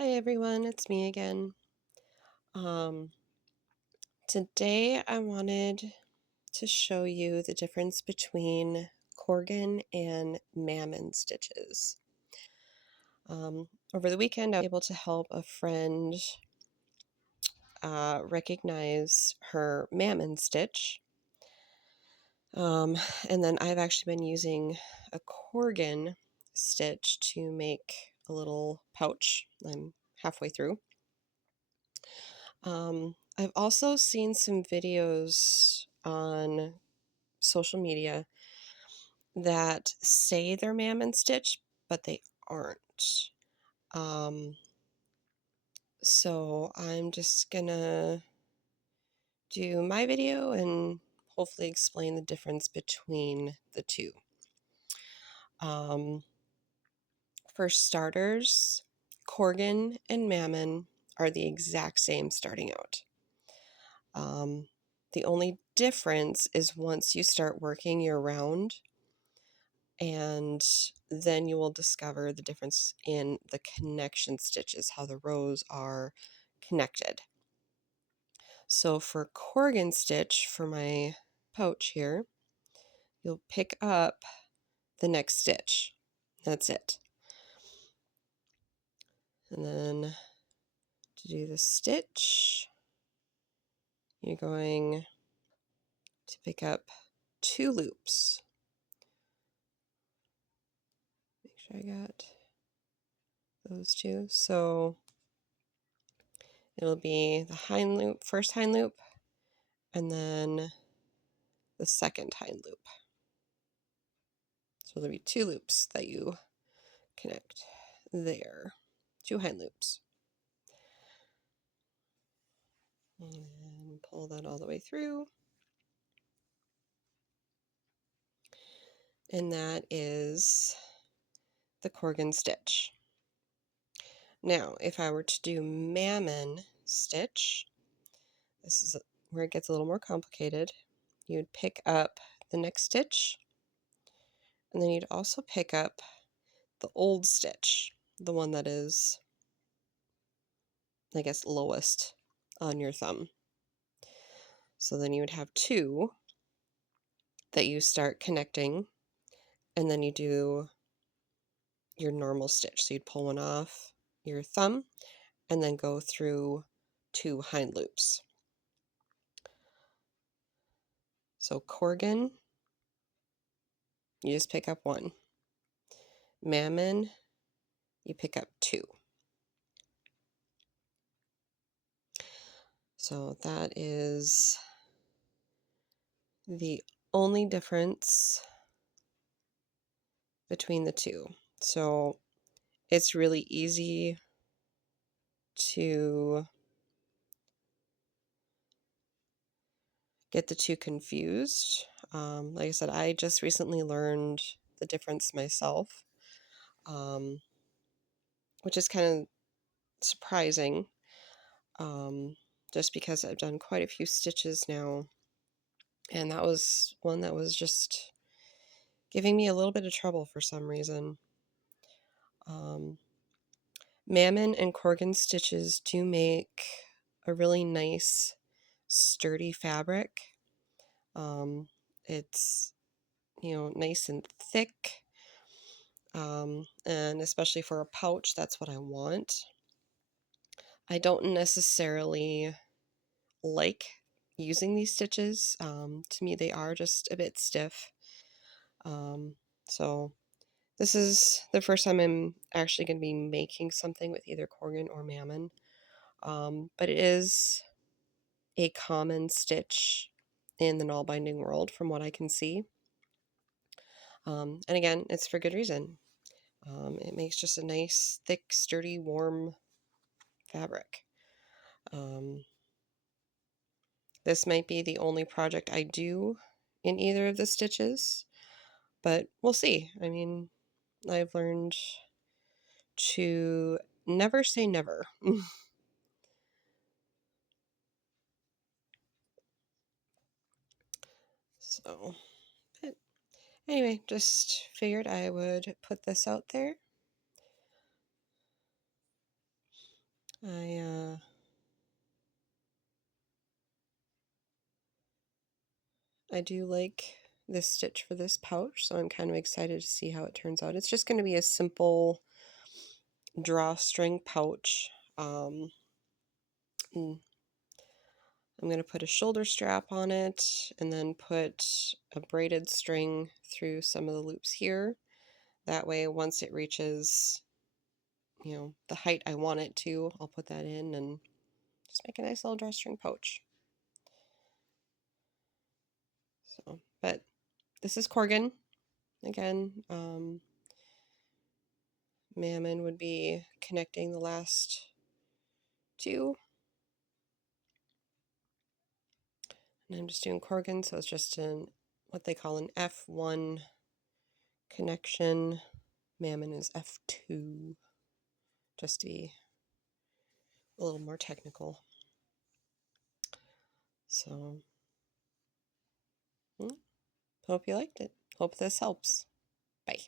Hi everyone, it's me again. Um, Today I wanted to show you the difference between Korgen and Mammen stitches. Over the weekend I was able to help a friend recognize her Mammen stitch. And then I've actually been using a Korgen stitch to make a little pouch. I'm halfway through. I've also seen some videos on social media that say they're Mammen stitch, but they aren't. So I'm just gonna do my video and hopefully explain the difference between the two. For starters, Korgen and Mammen are the exact same starting out. The only difference is once you start working year round, and then you will discover the difference in the connection stitches, how the rows are connected. So for Korgen stitch, for my pouch here, you'll pick up the next stitch. That's it. And then to do the stitch, you're going to pick up 2 loops. Make sure I got those 2. So it'll be the hind loop, first hind loop, and then the second hind loop. So there'll be 2 loops that you connect there, 2 hind loops. And pull that all the way through. And that is the Korgen stitch. Now, if I were to do Mammen stitch, this is where it gets a little more complicated. You'd pick up the next stitch, and then you'd also pick up the old stitch, the one that is, I guess, lowest on your thumb. So then you would have 2 that you start connecting, and then you do your normal stitch. So you'd pull one off your thumb and then go through 2 hind loops. So Korgen, you just pick up 1. Mammen, you pick up 2. So that is the only difference between the 2. So it's really easy to get the 2 confused. Like I said, I just recently learned the difference myself, which is kind of surprising, just because I've done quite a few stitches now, and that was one that was just giving me a little bit of trouble for some reason. Mammen and Korgen stitches do make a really nice sturdy fabric. It's, nice and thick, and especially for a pouch, that's what I want. I don't necessarily like using these stitches. To me, they are just a bit stiff. So this is the first time I'm actually going to be making something with either Korgen or Mammen. But it is a common stitch in the Nalbinding world from what I can see. And again, it's for good reason. It makes just a nice, thick, sturdy, warm fabric. This might be the only project I do in either of the stitches, but we'll see. I mean, I've learned to never say never. So, but anyway, just figured I would put this out there. I do like this stitch for this pouch, so I'm kind of excited to see how it turns out. It's just going to be a simple drawstring pouch. I'm going to put a shoulder strap on it and then put a braided string through some of the loops here. That way, once it reaches, the height I want it to, I'll put that in and just make a nice little drawstring pouch. So, but this is Korgen. Again, Mammen would be connecting the last two. And I'm just doing Korgen, so it's just what they call an F1 connection. Mammen is F2, just to be a little more technical. So, hope you liked it. Hope this helps. Bye.